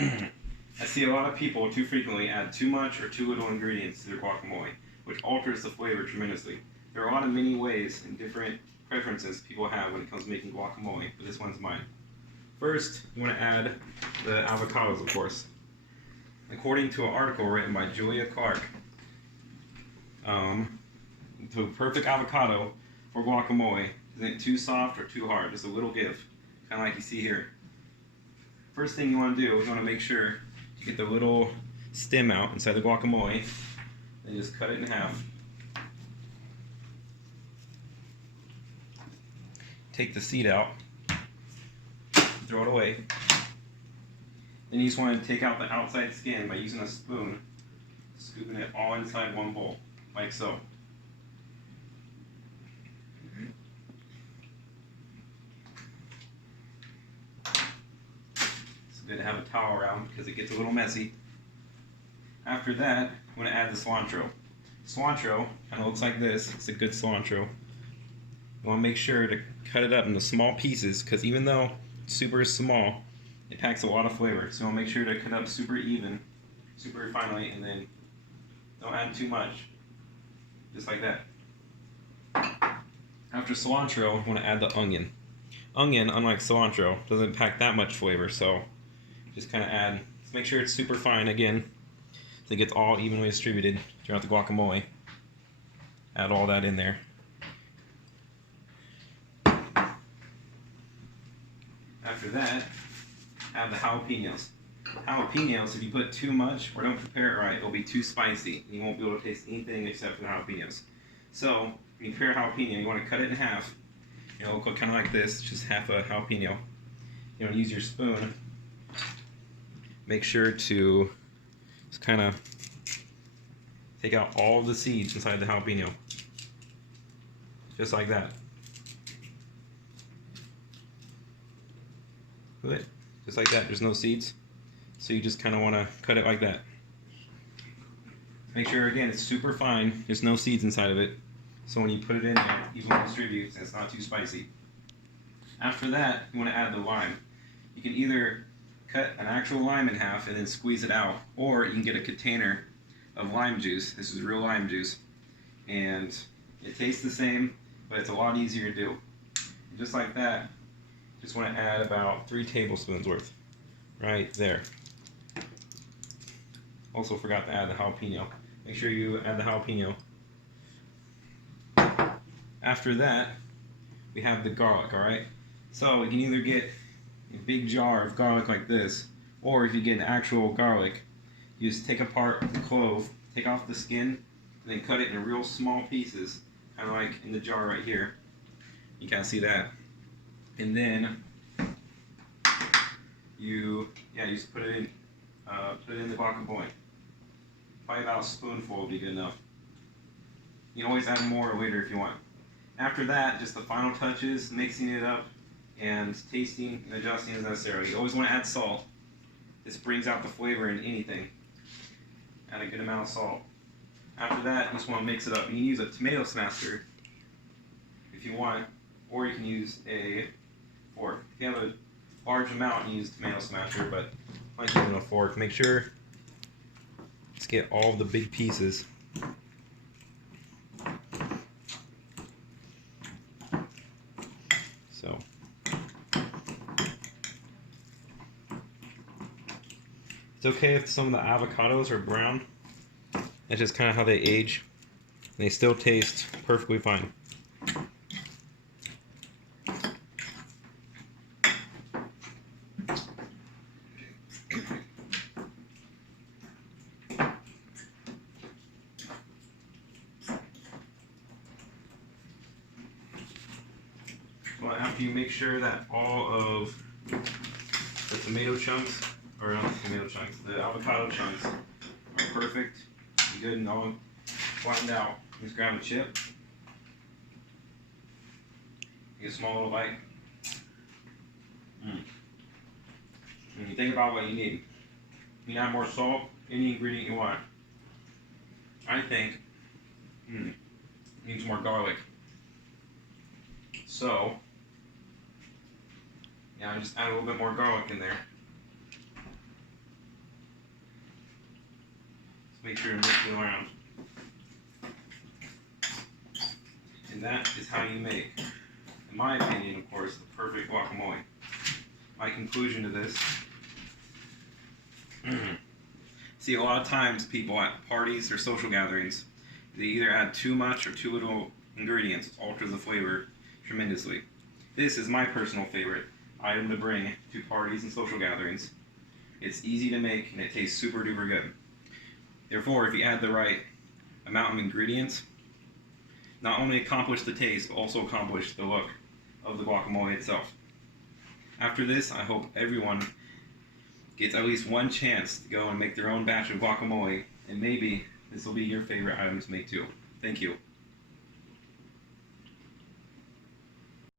I see a lot of people too frequently add too much or too little ingredients to their guacamole, which alters the flavor tremendously. There are a lot of many ways and different preferences people have when it comes to making guacamole, but this one's mine. First, you want to add the avocados, of course. According to an article written by Julia Clark, the perfect avocado for guacamole isn't too soft or too hard, just a little give, kind of like you see here. First thing you want to do is you want to make sure you get the little stem out inside the guacamole, and just cut it in half. Take the seed out, throw it away. Then you just want to take out the outside skin by using a spoon, scooping it all inside one bowl, like so. It's good to have a towel around because it gets a little messy. After that, I'm going to add the cilantro. Cilantro kind of looks like this. It's a good cilantro. You want to make sure to cut it up into small pieces because even though it's super small, it packs a lot of flavor. So you want to make sure to cut up super even, super finely, and then don't add too much. Just like that. After cilantro, you want to add the onion. Onion, unlike cilantro, doesn't pack that much flavor, so just kind of add, let's make sure it's super fine again, so it gets all evenly distributed throughout the guacamole. Add all that in there. After that, add the jalapenos. Jalapenos, if you put too much or don't prepare it right, it'll be too spicy, and you won't be able to taste anything except for the jalapenos. So, when you prepare a jalapeno, you want to cut it in half. It'll look kind of like this, just half a jalapeno. You want to use your spoon. Make sure to just kind of take out all the seeds inside the jalapeno. Just like that. Good. Just like that, there's no seeds. So you just kind of want to cut it like that. Make sure, again, it's super fine. There's no seeds inside of it. So when you put it in there, evenly distributes and it's not too spicy. After that, you want to add the lime. You can either cut an actual lime in half and then squeeze it out, or you can get a container of lime juice. This is real lime juice. And it tastes the same, but it's a lot easier to do. And just like that, just want to add about 3 tablespoons worth. Right there. Also forgot to add the jalapeno. Make sure you add the jalapeno. After that, we have the garlic, alright? So you can either get a big jar of garlic like this, or if you get an actual garlic, you just take apart the clove, take off the skin, and then cut it in real small pieces, kind of like in the jar right here. You can't see that. And then you just put it in the guacamole. Probably about a spoonful would be good enough. You can always add more later if you want. After that, just the final touches, mixing it up and tasting and adjusting as necessary. You always want to add salt. This brings out the flavor in anything. Add a good amount of salt. After that, you just want to mix it up. You can use a tomato smasher if you want, or you can use a fork. If you have a large amount, you use a tomato smasher, but I like using a fork. Make sure to get all the big pieces. So it's okay if some of the avocados are brown. That's just kind of how they age. They still taste perfectly fine. Well, after you make sure that all of the tomato chunks, or not the tomato chunks, the avocado chunks are perfect, good and all flattened out, just grab a chip, get a small little bite, and you think about what you need. You can add more salt, any ingredient you want. I think needs more garlic. So, yeah, I just add a little bit more garlic in there. Make sure to mix it around. And that is how you make, in my opinion, of course, the perfect guacamole. My conclusion to this. See, a lot of times people at parties or social gatherings, they either add too much or too little ingredients, which alters the flavor tremendously. This is my personal favorite item to bring to parties and social gatherings. It's easy to make and it tastes super duper good. Therefore, if you add the right amount of ingredients, not only accomplish the taste, but also accomplish the look of the guacamole itself. After this, I hope everyone gets at least one chance to go and make their own batch of guacamole, and maybe this will be your favorite item to make too. Thank you.